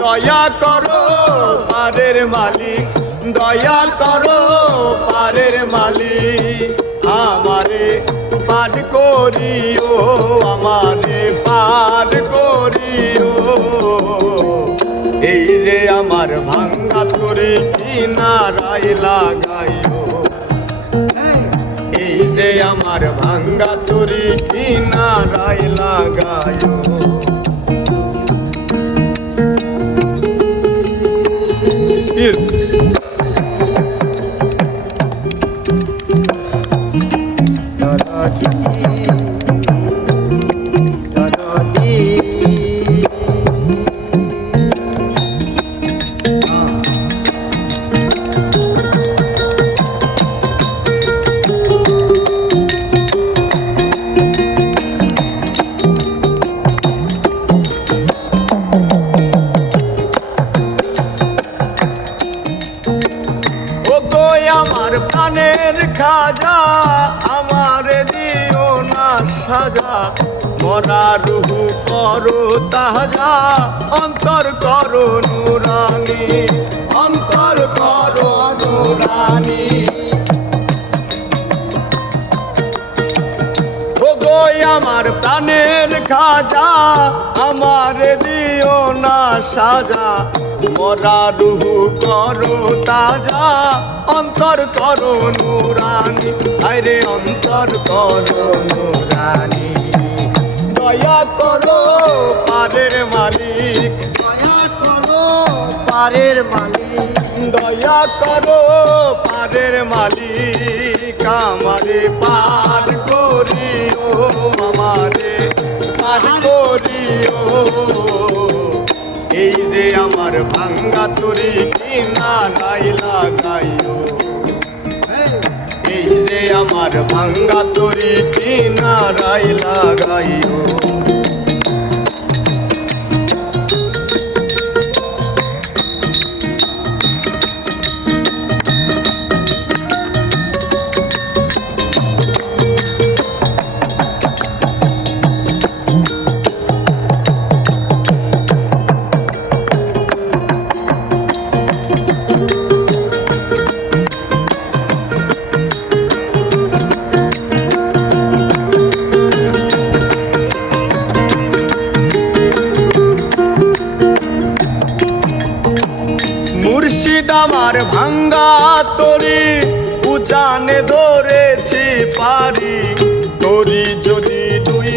দয়া করো পারের মালিক, দয়া করো পারের মালিক, আমারে পার করিও, আমারে পার করিও। এই যে আমার ভাঙ্গা তরি কিনারায় লাগাইও, এই যে আমার ভাঙ্গা তরি কিনারায় লাগাইও। আমার প্রাণের খাজা, আমার দিও না সাজা, মরা রুহু করো তাজা, অন্তর করো নুরানি, অন্তর করো নুরানি। ওগো আমার প্রাণের খাজা, আমার দিও না সাজা, মরা রুহু করো তাজা, অন্তর করো নুরানি, আরে অন্তর করো নুরানি। দয়া করো পারের মালিক, দয়া করো পারের মালিক, দয়া করো পারের মালিক, আমারে পার করিও, আমারে পার করিও। এই যে আমার ভাঙ্গা তরি কিনারায় লাগাইও, এই যে আমার ভাঙ্গা তরি কিনারায় লাগাইও। মুর্শিদ আমার ভাঙ্গা তরি উজানে ধরেছি পারি, তরি যদি দুই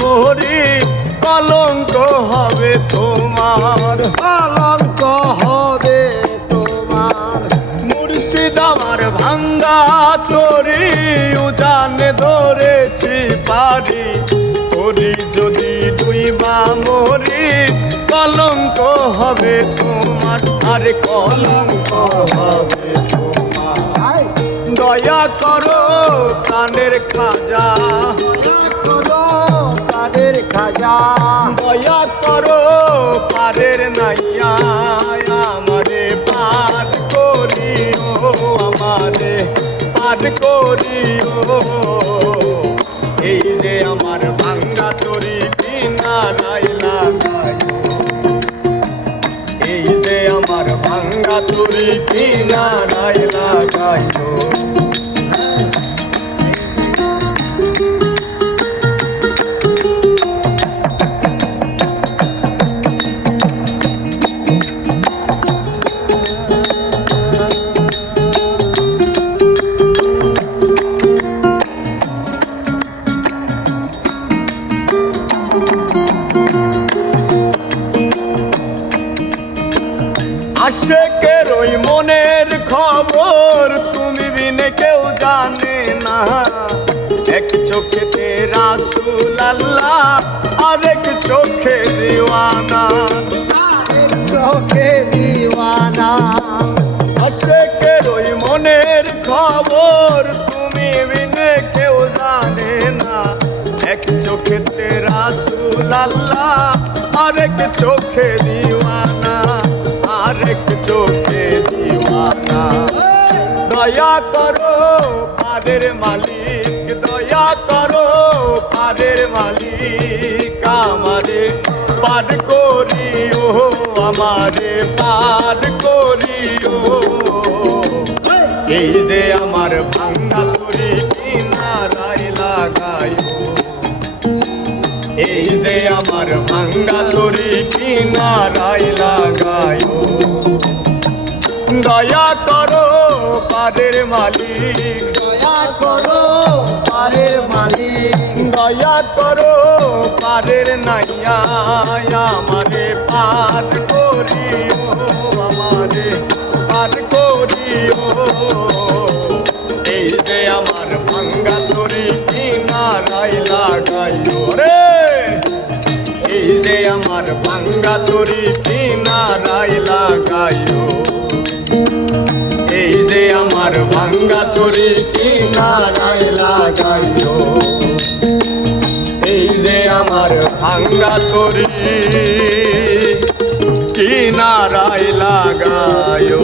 মরি কলঙ্ক হবে তোমার, কলঙ্ক হবে তোমার। মুর্শিদ আমার ভাঙ্গা তরি উজানে ধরেছি পারি, তরি যদি দুই মরি কলঙ্ক হবে তোমার, আরে কলঙ্ক হবে তোমার। দয়া করো প্রাণের খাজা, দয়া করো প্রাণের খাজা, দয়া করো পারের নাইয়া, আমারে পার করিও, আমারে পার করিও। এই যে আমার ভাঙ্গা তরি কিনারায় লাগাইও, এই যে আমার ভাঙ্গা তরি কিনারায় লাগাইও। আশেকের ওই মনের খবর তুমি বিনে কেউ জানে না, এক চোখেতে রাসূল আল্লাহ, আরেক চোখে দিওয়ানা, আরেক চোখে দিওয়ানা। আশেকের ওই মনের খবর তুমি বিনে কেউ জানে না, এক চোখেতে রাসূল আল্লাহ, আরেক চোখে দিওয়ানা, আরেক চোখে দিওয়ানা। দয়া করো পারের মালিক, দয়া করো পারের মালিক, আমারে পার করিও, আমারে পার করিও এই যে আমার ভাঙ্গা তরি কিনারায় লাগাইও এই যে আমার ভাঙ্গা তরি কিনারায় লাগাইও দয়া করো পারের মালিক দয়া করো পারের মালিক দয়া করো পারের নাইয়া আমারে পার করিও আমারে পার করিও এই যে আমার ভাঙ্গা তরি কিনারায় লাগাইও রে এই যে আমার ভাঙ্গা তরি কিনারায় লাগাইও এই যে আমার ভাঙ্গা তরি কিনারায় লাগাইও এই যে আমার ভাঙ্গা তরি কিনারায় লাগাইও।